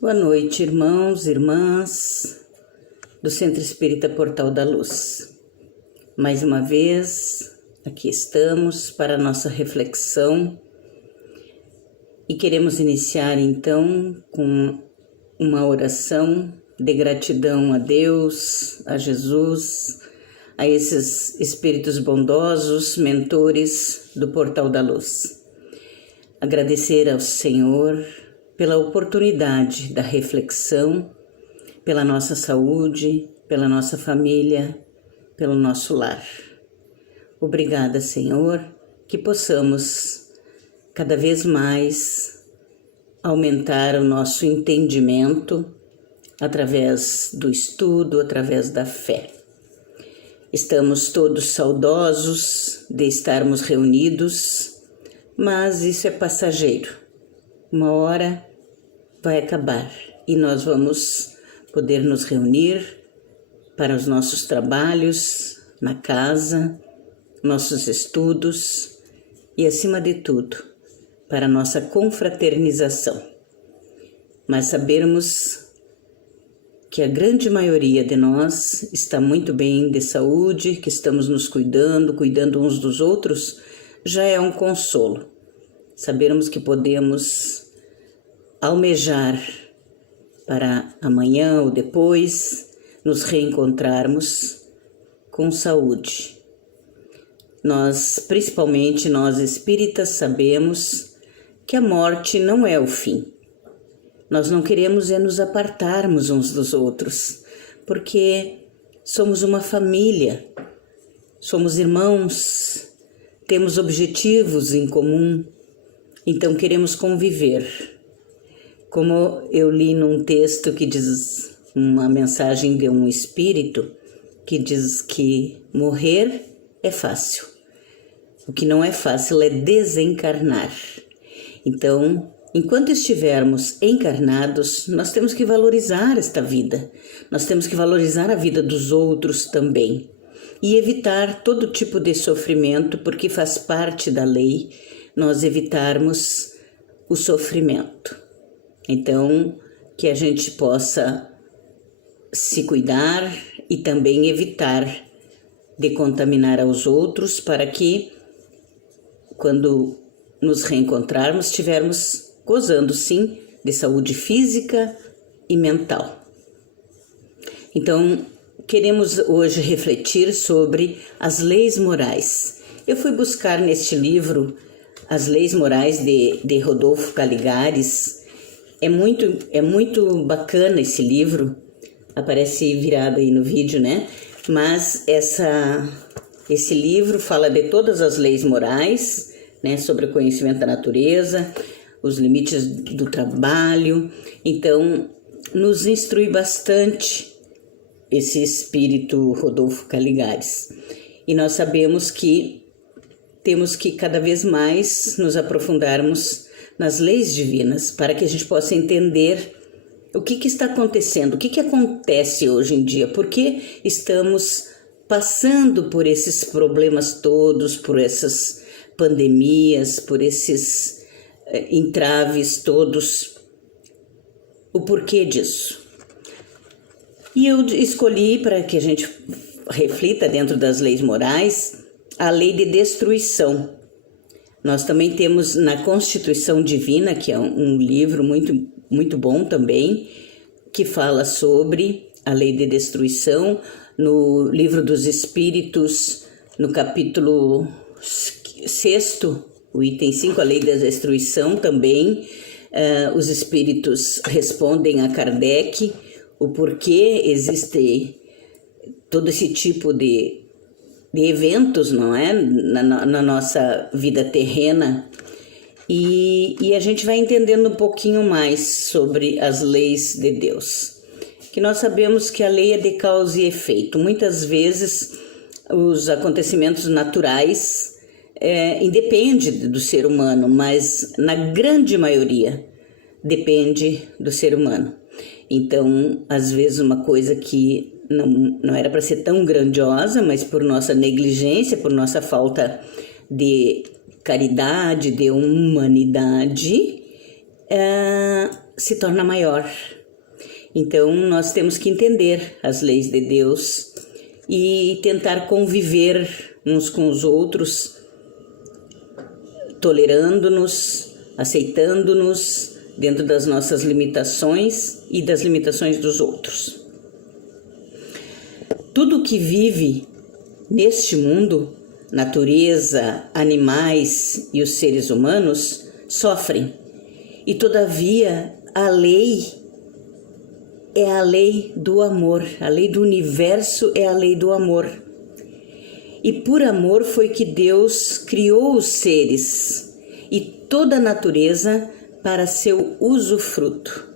Boa noite, irmãos, irmãs do Centro Espírita Portal da Luz. Mais uma vez, aqui estamos para a nossa reflexão e queremos iniciar então com uma oração de gratidão a Deus, a Jesus, a esses espíritos bondosos, mentores do Portal da Luz. Agradecer ao Senhor pela oportunidade da reflexão, pela nossa saúde, pela nossa família, pelo nosso lar. Obrigada, Senhor, que possamos cada vez mais aumentar o nosso entendimento através do estudo, através da fé. Estamos todos saudosos de estarmos reunidos, mas isso é passageiro. Uma hora vai acabar e nós vamos poder nos reunir para os nossos trabalhos na casa, nossos estudos e, acima de tudo, para a nossa confraternização. Mas sabermos que a grande maioria de nós está muito bem de saúde, que estamos nos cuidando uns dos outros, já é um consolo. Sabermos que podemos almejar para amanhã ou depois nos reencontrarmos com saúde. Principalmente nós espíritas, sabemos que a morte não é o fim. Nós não queremos nos apartarmos uns dos outros, porque somos uma família, somos irmãos, temos objetivos em comum, então queremos conviver. Como eu li num texto que diz, uma mensagem de um espírito, que diz que morrer é fácil. O que não é fácil é desencarnar. Então, enquanto estivermos encarnados, nós temos que valorizar esta vida. Nós temos que valorizar a vida dos outros também. E evitar todo tipo de sofrimento, porque faz parte da lei nós evitarmos o sofrimento. Então, que a gente possa se cuidar e também evitar de contaminar aos outros para que, quando nos reencontrarmos, estivermos gozando, sim, de saúde física e mental. Então, queremos hoje refletir sobre as leis morais. Eu fui buscar neste livro As Leis Morais de Rodolfo Caligares. É muito bacana esse livro, aparece virado aí no vídeo, né? Mas esse livro fala de todas as leis morais, né? Sobre o conhecimento da natureza, os limites do trabalho. Então, nos instrui bastante esse espírito Rodolfo Caligares. E nós sabemos que temos que cada vez mais nos aprofundarmos nas leis divinas, para que a gente possa entender o que está acontecendo, o que acontece hoje em dia, por que estamos passando por esses problemas todos, por essas pandemias, por esses entraves todos, o porquê disso. E eu escolhi, para que a gente reflita dentro das leis morais, a lei de destruição. Nós também temos na Constituição Divina, que é um livro muito bom também, que fala sobre a lei de destruição. No Livro dos Espíritos, no capítulo 6º, o item 5, a lei da destruição também, os espíritos respondem a Kardec o porquê existe todo esse tipo de eventos, não é? Na nossa vida terrena. E a gente vai entendendo um pouquinho mais sobre as leis de Deus. Que nós sabemos que a lei é de causa e efeito. Muitas vezes os acontecimentos naturais independem do ser humano, mas na grande maioria depende do ser humano. Então, às vezes uma coisa que não era para ser tão grandiosa, mas por nossa negligência, por nossa falta de caridade, de humanidade, se torna maior. Então, nós temos que entender as leis de Deus e tentar conviver uns com os outros, tolerando-nos, aceitando-nos dentro das nossas limitações e das limitações dos outros. Tudo que vive neste mundo, natureza, animais e os seres humanos, sofrem. E todavia a lei é a lei do amor, a lei do universo é a lei do amor. E por amor foi que Deus criou os seres e toda a natureza para seu usufruto.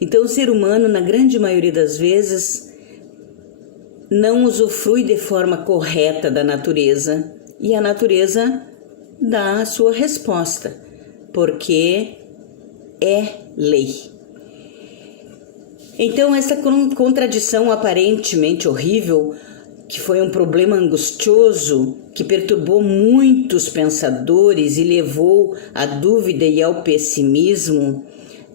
Então o ser humano, na grande maioria das vezes, não usufrui de forma correta da natureza e a natureza dá a sua resposta, porque é lei. Então, essa contradição aparentemente horrível, que foi um problema angustioso, que perturbou muitos pensadores e levou à dúvida e ao pessimismo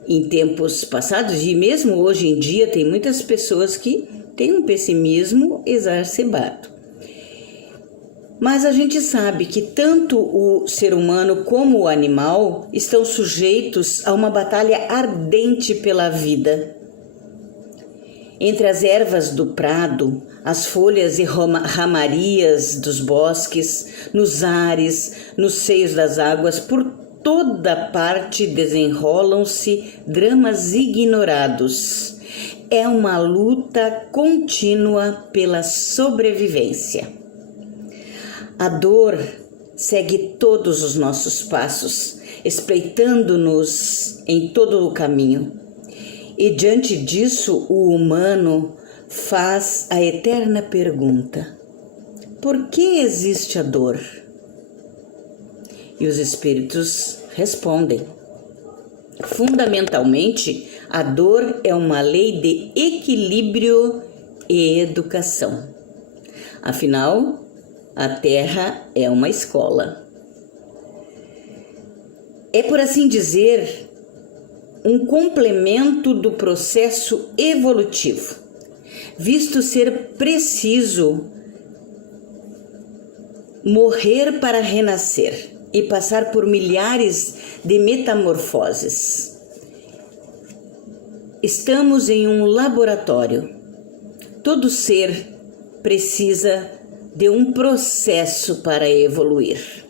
em tempos passados, e mesmo hoje em dia tem muitas pessoas que têm um pessimismo exacerbado. Mas a gente sabe que tanto o ser humano como o animal estão sujeitos a uma batalha ardente pela vida. Entre as ervas do prado, as folhas e ramarias dos bosques, nos ares, nos seios das águas, por toda parte desenrolam-se dramas ignorados. É uma luta contínua pela sobrevivência. A dor segue todos os nossos passos, espreitando-nos em todo o caminho. E diante disso, o humano faz a eterna pergunta: por que existe a dor? E os espíritos respondem: fundamentalmente, a dor é uma lei de equilíbrio e educação. Afinal, a Terra é uma escola. É, por assim dizer, um complemento do processo evolutivo, visto ser preciso morrer para renascer e passar por milhares de metamorfoses. Estamos em um laboratório. Todo ser precisa de um processo para evoluir.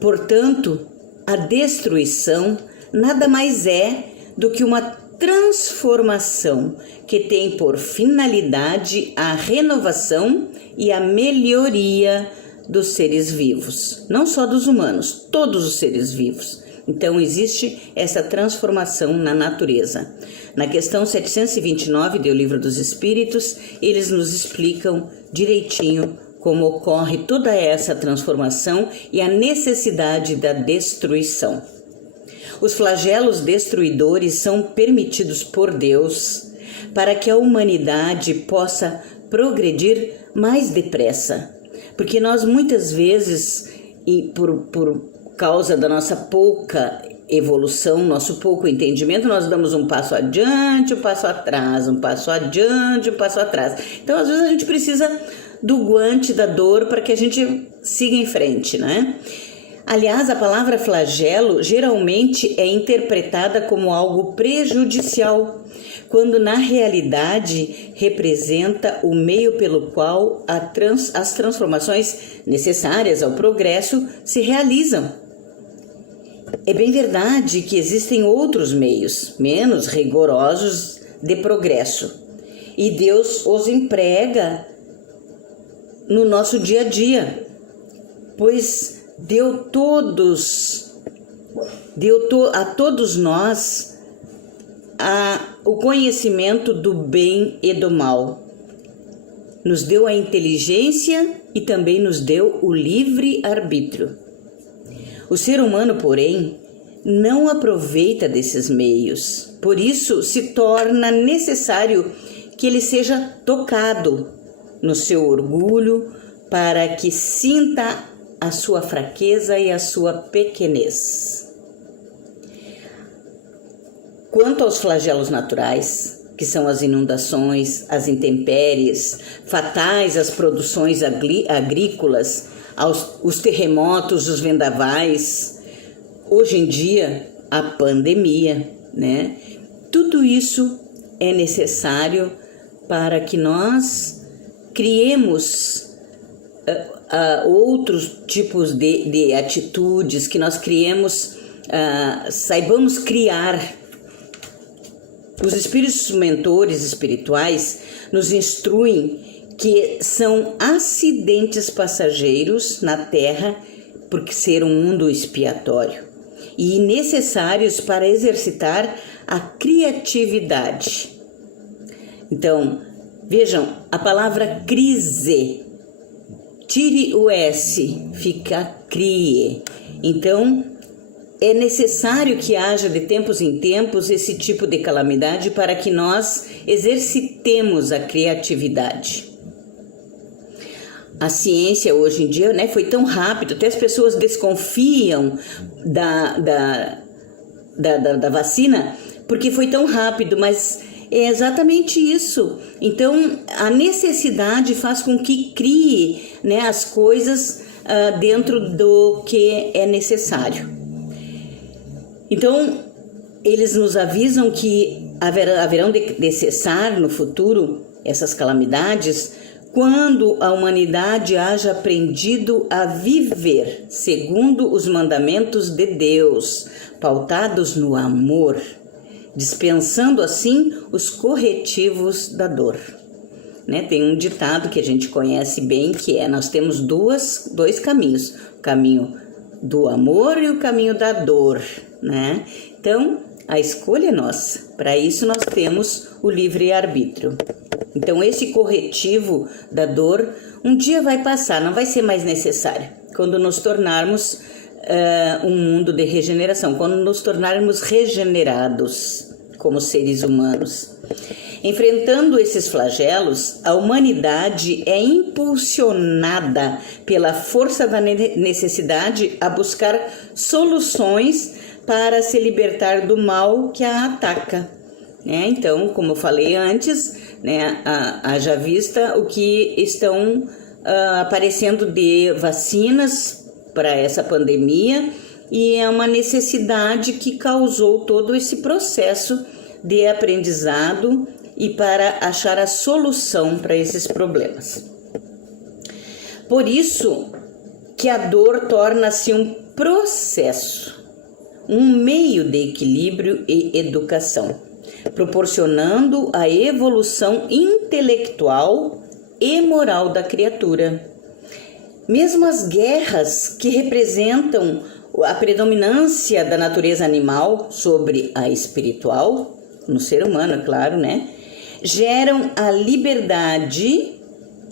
Portanto, a destruição nada mais é do que uma transformação que tem por finalidade a renovação e a melhoria dos seres vivos, não só dos humanos, todos os seres vivos. Então existe essa transformação na natureza. Na questão 729 do Livro dos Espíritos, eles nos explicam direitinho como ocorre toda essa transformação e a necessidade da destruição. Os flagelos destruidores são permitidos por Deus para que a humanidade possa progredir mais depressa. Porque nós muitas vezes, e por causa da nossa pouca evolução, nosso pouco entendimento, nós damos um passo adiante, um passo atrás, um passo adiante, um passo atrás. Então, às vezes a gente precisa do guante da dor para que a gente siga em frente, né? Aliás, a palavra flagelo geralmente é interpretada como algo prejudicial, quando na realidade representa o meio pelo qual as transformações necessárias ao progresso se realizam. É bem verdade que existem outros meios, menos rigorosos, de progresso, e Deus os emprega no nosso dia a dia, pois deu a todos nós o conhecimento do bem e do mal. Nos deu a inteligência e também nos deu o livre-arbítrio. O ser humano, porém, não aproveita desses meios. Por isso, se torna necessário que ele seja tocado no seu orgulho para que sinta a sua fraqueza e a sua pequenez. Quanto aos flagelos naturais, que são as inundações, as intempéries, fatais às produções agrícolas, os terremotos, os vendavais, hoje em dia a pandemia, né? Tudo isso é necessário para que nós criemos outros tipos de atitudes, que nós criemos, saibamos criar. Os espíritos mentores espirituais nos instruem que são acidentes passageiros na Terra, porque ser um mundo expiatório, e necessários para exercitar a criatividade. Então, vejam, a palavra crise, tire o S, fica crie. Então, é necessário que haja de tempos em tempos esse tipo de calamidade para que nós exercitemos a criatividade. A ciência hoje em dia, né, foi tão rápido, até as pessoas desconfiam da vacina porque foi tão rápido, mas é exatamente isso. Então, a necessidade faz com que crie, né, as coisas dentro do que é necessário. Então, eles nos avisam que haverão de cessar no futuro essas calamidades quando a humanidade haja aprendido a viver segundo os mandamentos de Deus, pautados no amor, dispensando assim os corretivos da dor. Né? Tem um ditado que a gente conhece bem, que é: nós temos dois caminhos, o caminho do amor e o caminho da dor, né? Então, a escolha é nossa. Para isso nós temos o livre-arbítrio. Então, esse corretivo da dor um dia vai passar, não vai ser mais necessário. Quando nos tornarmos um mundo de regeneração, quando nos tornarmos regenerados como seres humanos. Enfrentando esses flagelos, a humanidade é impulsionada pela força da necessidade a buscar soluções para se libertar do mal que a ataca. Né? Então, como eu falei antes, né, haja vista o que estão aparecendo de vacinas para essa pandemia, e é uma necessidade que causou todo esse processo de aprendizado e para achar a solução para esses problemas. Por isso que a dor torna-se um processo, um meio de equilíbrio e educação, proporcionando a evolução intelectual e moral da criatura. Mesmo as guerras, que representam a predominância da natureza animal sobre a espiritual, no ser humano, é claro, né? Geram a liberdade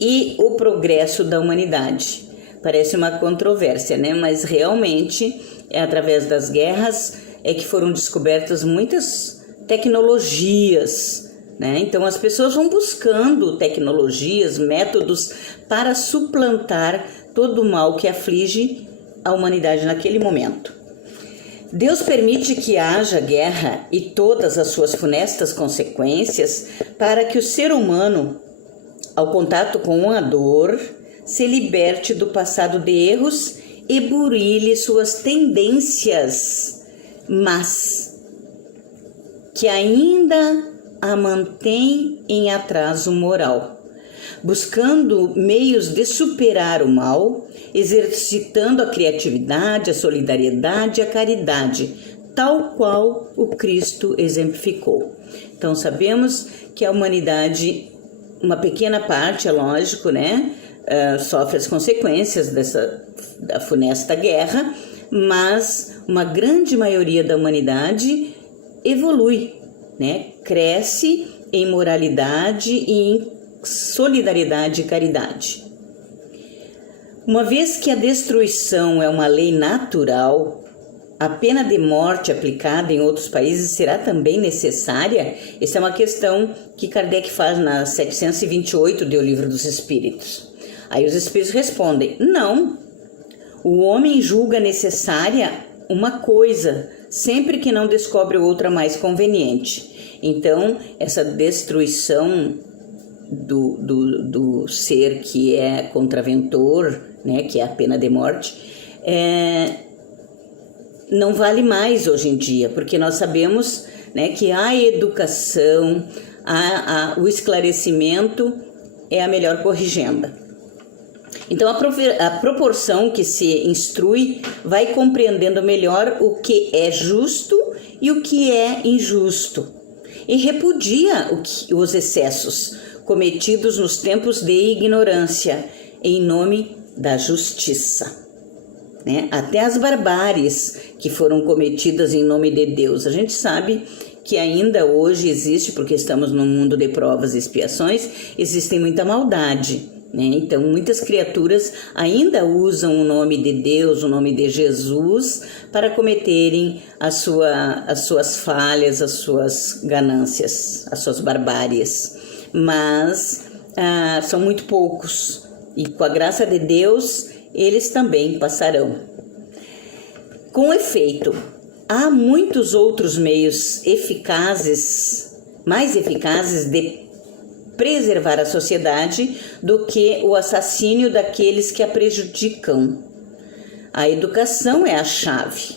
e o progresso da humanidade. Parece uma controvérsia, né? Mas realmente é através das guerras é que foram descobertas muitas tecnologias, né? Então as pessoas vão buscando tecnologias, métodos para suplantar todo o mal que aflige a humanidade naquele momento. Deus permite que haja guerra e todas as suas funestas consequências para que o ser humano, ao contato com a dor, se liberte do passado de erros e burile suas tendências, mas que ainda a mantém em atraso moral, buscando meios de superar o mal, exercitando a criatividade, a solidariedade e a caridade, tal qual o Cristo exemplificou. Então sabemos que a humanidade, uma pequena parte, é lógico, né, sofre as consequências da funesta guerra, mas uma grande maioria da humanidade evolui, né, cresce em moralidade e em solidariedade e caridade. Uma vez que a destruição é uma lei natural, a pena de morte aplicada em outros países será também necessária? Essa é uma questão que Kardec faz na 728 do Livro dos Espíritos. Aí os Espíritos respondem: não, o homem julga necessária uma coisa, sempre que não descobre outra mais conveniente. Então, essa destruição do ser que é contraventor, né, que é a pena de morte, não vale mais hoje em dia, porque nós sabemos, né, que a educação, o esclarecimento é a melhor corrigenda. Então, a proporção que se instrui vai compreendendo melhor o que é justo e o que é injusto, e repudia os excessos cometidos nos tempos de ignorância em nome da justiça. Né? Até as barbáries que foram cometidas em nome de Deus. A gente sabe que ainda hoje existe, porque estamos num mundo de provas e expiações, existe muita maldade. Né? Então, muitas criaturas ainda usam o nome de Deus, o nome de Jesus, para cometerem as suas falhas, as suas ganâncias, as suas barbáries. Mas são muito poucos, e com a graça de Deus, eles também passarão. Com efeito, há muitos outros meios mais eficazes de preservar a sociedade do que o assassínio daqueles que a prejudicam. A educação é a chave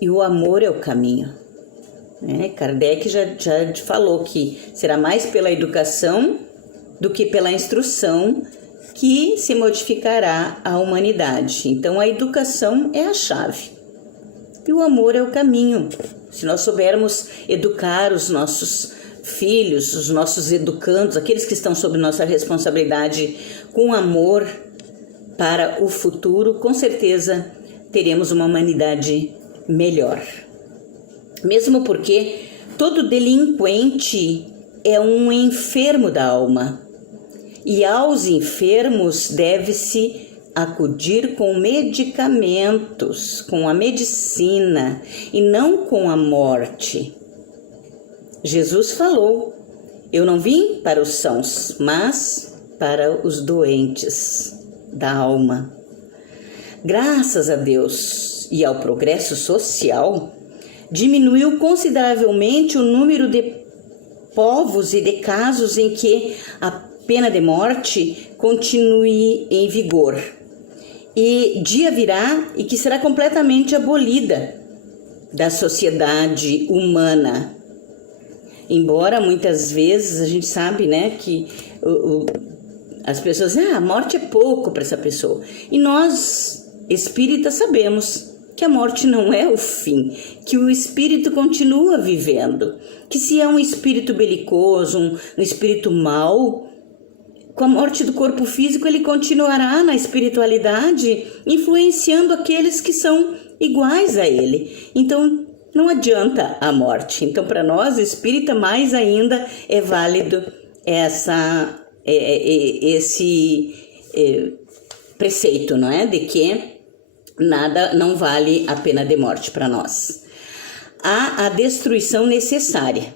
e o amor é o caminho. Kardec já falou que será mais pela educação do que pela instrução que se modificará a humanidade. Então, a educação é a chave e o amor é o caminho. Se nós soubermos educar os nossos filhos, os nossos educandos, aqueles que estão sob nossa responsabilidade, com amor para o futuro, com certeza teremos uma humanidade melhor. Mesmo porque todo delinquente é um enfermo da alma, e aos enfermos deve-se acudir com medicamentos, com a medicina, e não com a morte. Jesus falou: eu não vim para os sãos, mas para os doentes da alma. Graças a Deus e ao progresso social, diminuiu consideravelmente o número de povos e de casos em que a pena de morte continue em vigor. E dia virá e que será completamente abolida da sociedade humana. Embora muitas vezes a gente sabe, né, que as pessoas dizem, a morte é pouco para essa pessoa. E nós, espíritas, sabemos que a morte não é o fim, que o espírito continua vivendo, que se é um espírito belicoso, um espírito mau, com a morte do corpo físico ele continuará na espiritualidade, influenciando aqueles que são iguais a ele. Então, não adianta a morte. Então, para nós, espírita, mais ainda é válido esse preceito, não é? De que nada não vale a pena de morte para nós. Há a destruição necessária,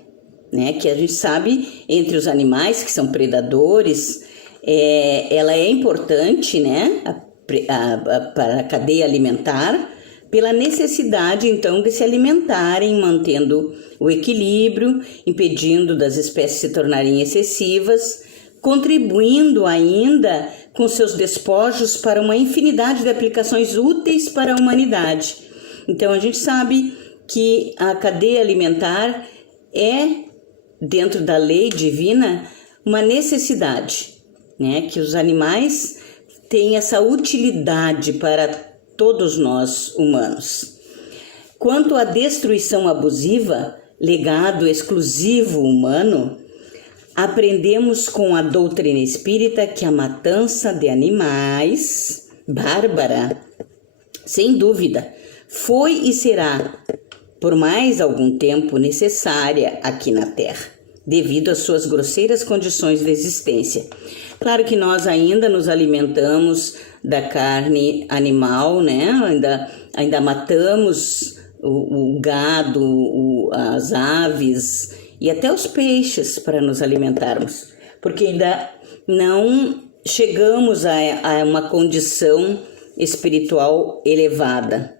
né? Que a gente sabe, entre os animais que são predadores, ela é importante, né? Para a cadeia alimentar, pela necessidade, então, de se alimentarem, mantendo o equilíbrio, impedindo das espécies se tornarem excessivas, contribuindo ainda com seus despojos para uma infinidade de aplicações úteis para a humanidade. Então, a gente sabe que a cadeia alimentar é, dentro da lei divina, uma necessidade, né? Que os animais têm essa utilidade para todos nós humanos. Quanto à destruição abusiva, legado exclusivo humano, aprendemos com a doutrina espírita que a matança de animais, bárbara, sem dúvida, foi e será, por mais algum tempo, necessária aqui na Terra, devido às suas grosseiras condições de existência. Claro que nós ainda nos alimentamos da carne animal, né? Ainda matamos o gado, as aves e até os peixes para nos alimentarmos, porque ainda não chegamos a uma condição espiritual elevada.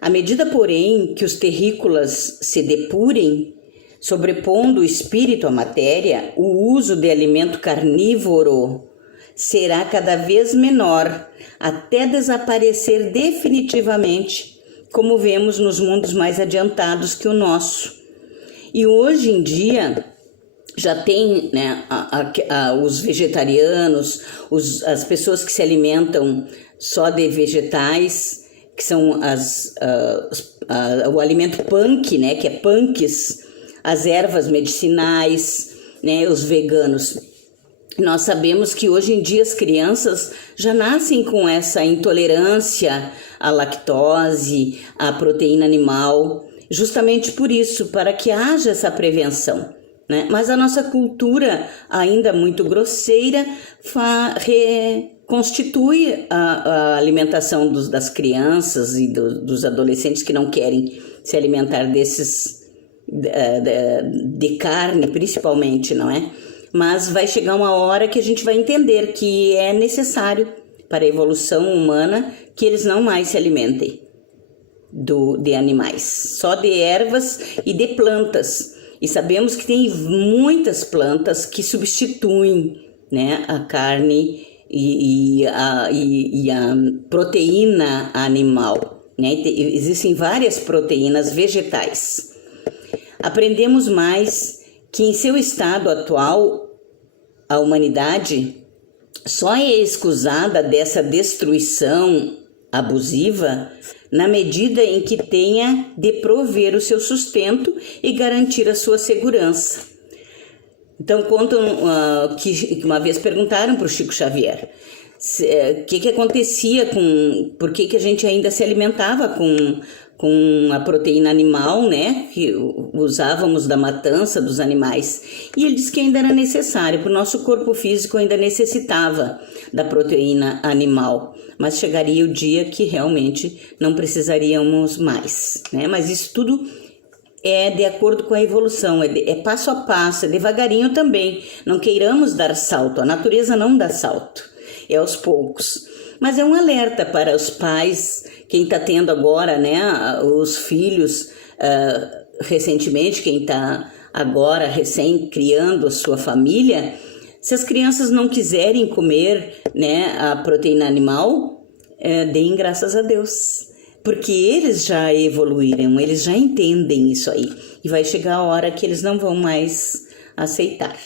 À medida, porém, que os terrícolas se depurem, sobrepondo o espírito à matéria, o uso de alimento carnívoro será cada vez menor, até desaparecer definitivamente, como vemos nos mundos mais adiantados que o nosso. E hoje em dia já tem, né, os vegetarianos, as pessoas que se alimentam só de vegetais, que são o alimento punk, né, que é punks, as ervas medicinais, né, os veganos. Nós sabemos que hoje em dia as crianças já nascem com essa intolerância à lactose, à proteína animal, justamente por isso, para que haja essa prevenção, né? Mas a nossa cultura, ainda muito grosseira, constitui a alimentação das crianças e dos adolescentes que não querem se alimentar de carne, principalmente, não é? Mas vai chegar uma hora que a gente vai entender que é necessário para a evolução humana que eles não mais se alimentem de animais, só de ervas e de plantas. E sabemos que tem muitas plantas que substituem, né, a carne e a proteína animal, né? Existem várias proteínas vegetais. Aprendemos mais que em seu estado atual, a humanidade só é escusada dessa destruição abusiva na medida em que tenha de prover o seu sustento e garantir a sua segurança. Então contam que uma vez perguntaram para o Chico Xavier o que acontecia por que a gente ainda se alimentava com a proteína animal, né, que usávamos da matança dos animais. E ele disse que ainda era necessário, porque o nosso corpo físico ainda necessitava da proteína animal, mas chegaria o dia que realmente não precisaríamos mais, né? Mas isso tudo é de acordo com a evolução, é passo a passo, é devagarinho também. Não queiramos dar salto, a natureza não dá salto, é aos poucos. Mas é um alerta para os pais, quem está tendo agora, né, os filhos, recentemente, quem está agora recém criando a sua família, se as crianças não quiserem comer, né, a proteína animal, deem graças a Deus, porque eles já evoluíram, eles já entendem isso aí, e vai chegar a hora que eles não vão mais aceitar.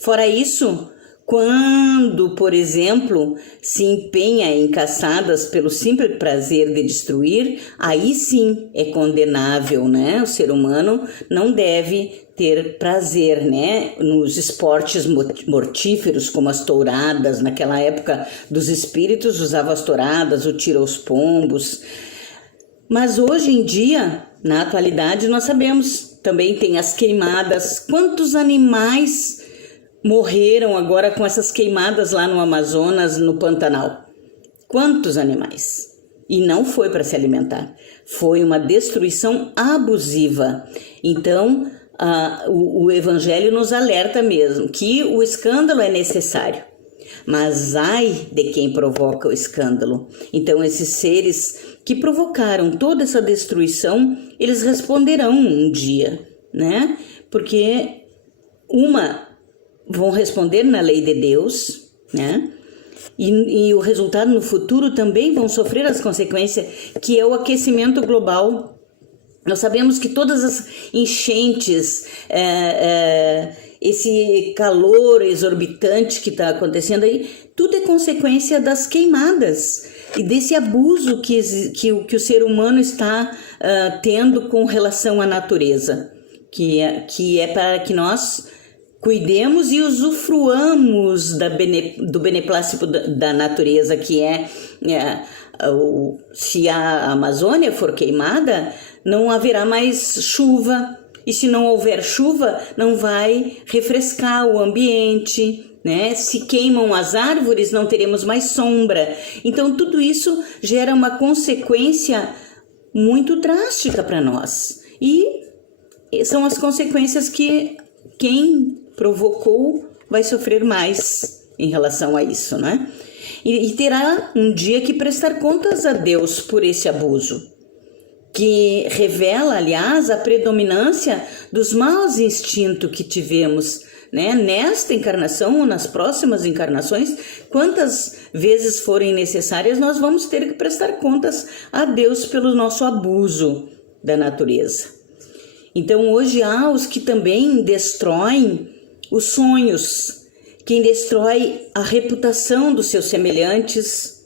Fora isso, quando, por exemplo, se empenha em caçadas pelo simples prazer de destruir, aí sim é condenável, né? O ser humano não deve ter prazer, né? Nos esportes mortíferos, como as touradas. Naquela época dos espíritos, usavam as touradas, o tiro aos pombos. Mas hoje em dia, na atualidade, nós sabemos, também tem as queimadas. Quantos animais morreram agora com essas queimadas lá no Amazonas, no Pantanal? Quantos animais? E não foi para se alimentar. Foi uma destruição abusiva. Então, o Evangelho nos alerta mesmo que o escândalo é necessário. Mas ai de quem provoca o escândalo. Então, esses seres que provocaram toda essa destruição, eles responderão um dia, né? Porque vão responder na lei de Deus, né? E o resultado no futuro também vão sofrer as consequências, que é o aquecimento global. Nós sabemos que todas as enchentes, esse calor exorbitante que está acontecendo aí, tudo é consequência das queimadas e desse abuso que o ser humano está tendo com relação à natureza, que é para que nós cuidemos e usufruamos do beneplácito da natureza, que se a Amazônia for queimada, não haverá mais chuva. E se não houver chuva, não vai refrescar o ambiente, né? Se queimam as árvores, não teremos mais sombra. Então, tudo isso gera uma consequência muito drástica para nós. E são as consequências que quem provocou vai sofrer mais em relação a isso, né? E terá um dia que prestar contas a Deus por esse abuso. que revela, aliás, a predominância dos maus instintos que tivemos, né? Nesta encarnação ou nas próximas encarnações, quantas vezes forem necessárias, nós vamos ter que prestar contas a Deus pelo nosso abuso da natureza. Então, hoje há os que também destroem os sonhos, quem destrói a reputação dos seus semelhantes,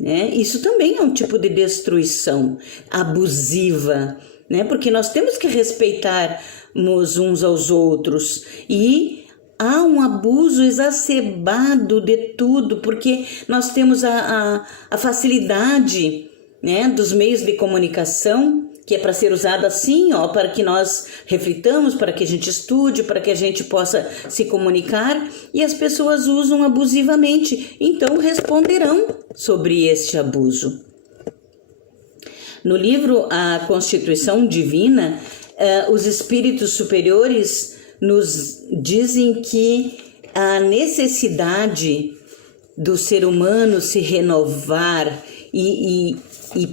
né? Isso também é um tipo de destruição abusiva, né? Porque nós temos que respeitarmos uns aos outros e há um abuso exacerbado de tudo, porque nós temos a facilidade, né, dos meios de comunicação, que é para ser usada assim, para que nós reflitamos, para que a gente estude, para que a gente possa se comunicar, e as pessoas usam abusivamente, então responderão sobre este abuso. No livro A Constituição Divina, os espíritos superiores nos dizem que a necessidade do ser humano se renovar e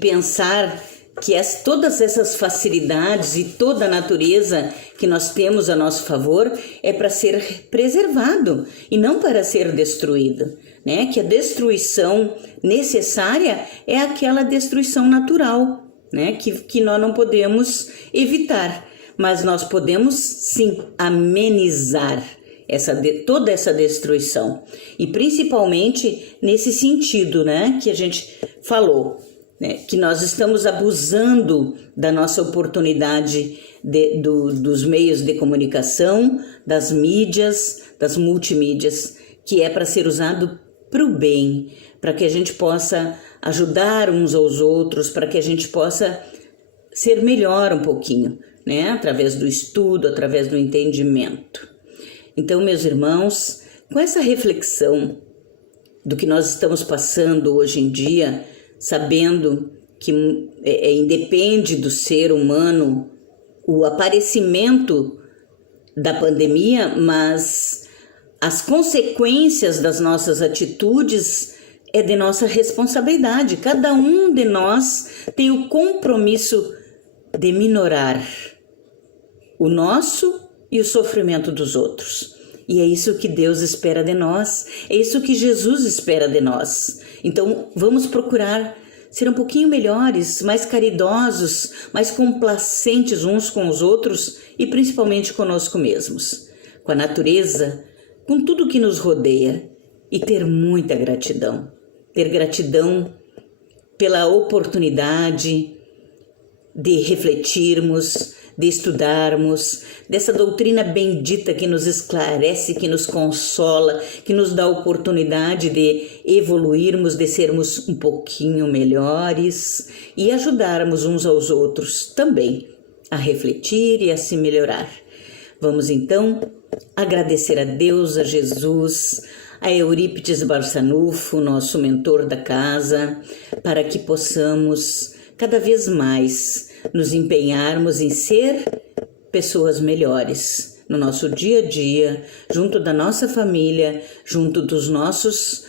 pensar que todas essas facilidades e toda a natureza que nós temos a nosso favor é para ser preservado e não para ser destruído, né? Que a destruição necessária é aquela destruição natural, né? Que nós não podemos evitar, mas nós podemos sim amenizar toda essa destruição, e principalmente nesse sentido, né, que a gente falou, né, que nós estamos abusando da nossa oportunidade dos meios de comunicação, das mídias, das multimídias, que é para ser usado para o bem, para que a gente possa ajudar uns aos outros, para que a gente possa ser melhor um pouquinho, né, através do estudo, através do entendimento. Então, meus irmãos, com essa reflexão do que nós estamos passando hoje em dia, sabendo que independe do ser humano o aparecimento da pandemia, mas as consequências das nossas atitudes é de nossa responsabilidade. Cada um de nós tem o compromisso de minorar o nosso e o sofrimento dos outros. E é isso que Deus espera de nós, é isso que Jesus espera de nós. Então, vamos procurar ser um pouquinho melhores, mais caridosos, mais complacentes uns com os outros e principalmente conosco mesmos, com a natureza, com tudo que nos rodeia, e ter muita gratidão. Ter gratidão pela oportunidade de refletirmos, de estudarmos, dessa doutrina bendita que nos esclarece, que nos consola, que nos dá a oportunidade de evoluirmos, de sermos um pouquinho melhores e ajudarmos uns aos outros também a refletir e a se melhorar. Vamos então agradecer a Deus, a Jesus, a Eurípides Barçanufo, nosso mentor da casa, para que possamos cada vez mais nos empenharmos em ser pessoas melhores no nosso dia a dia, junto da nossa família, junto dos nossos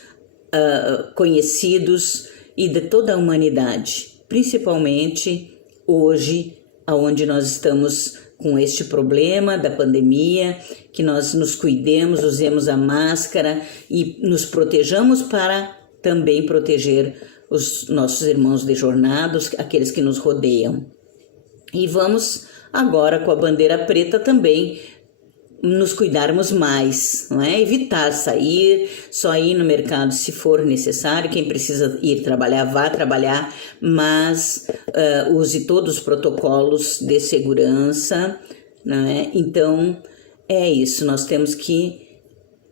conhecidos e de toda a humanidade, principalmente hoje, onde nós estamos com este problema da pandemia, que nós nos cuidemos, usemos a máscara e nos protejamos para também proteger os nossos irmãos de jornada, aqueles que nos rodeiam. E vamos agora com a bandeira preta também nos cuidarmos mais, não é? Evitar sair, só ir no mercado se for necessário, quem precisa ir trabalhar, vá trabalhar, mas use todos os protocolos de segurança, não é? Então, é isso, nós temos que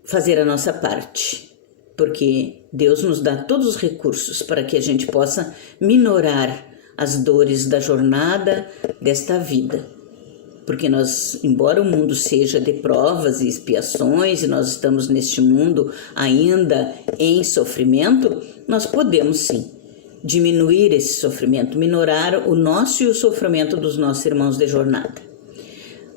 fazer a nossa parte, porque Deus nos dá todos os recursos para que a gente possa minorar as dores da jornada desta vida. Porque nós, embora o mundo seja de provas e expiações, e nós estamos neste mundo ainda em sofrimento, nós podemos sim diminuir esse sofrimento, minorar o nosso e o sofrimento dos nossos irmãos de jornada.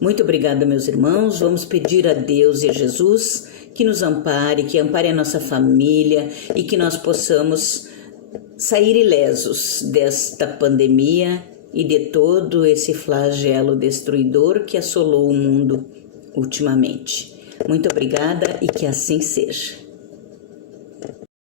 Muito obrigada, meus irmãos. Vamos pedir a Deus e a Jesus que nos ampare, que ampare a nossa família e que nós possamos sair ilesos desta pandemia e de todo esse flagelo destruidor que assolou o mundo ultimamente. Muito obrigada e que assim seja.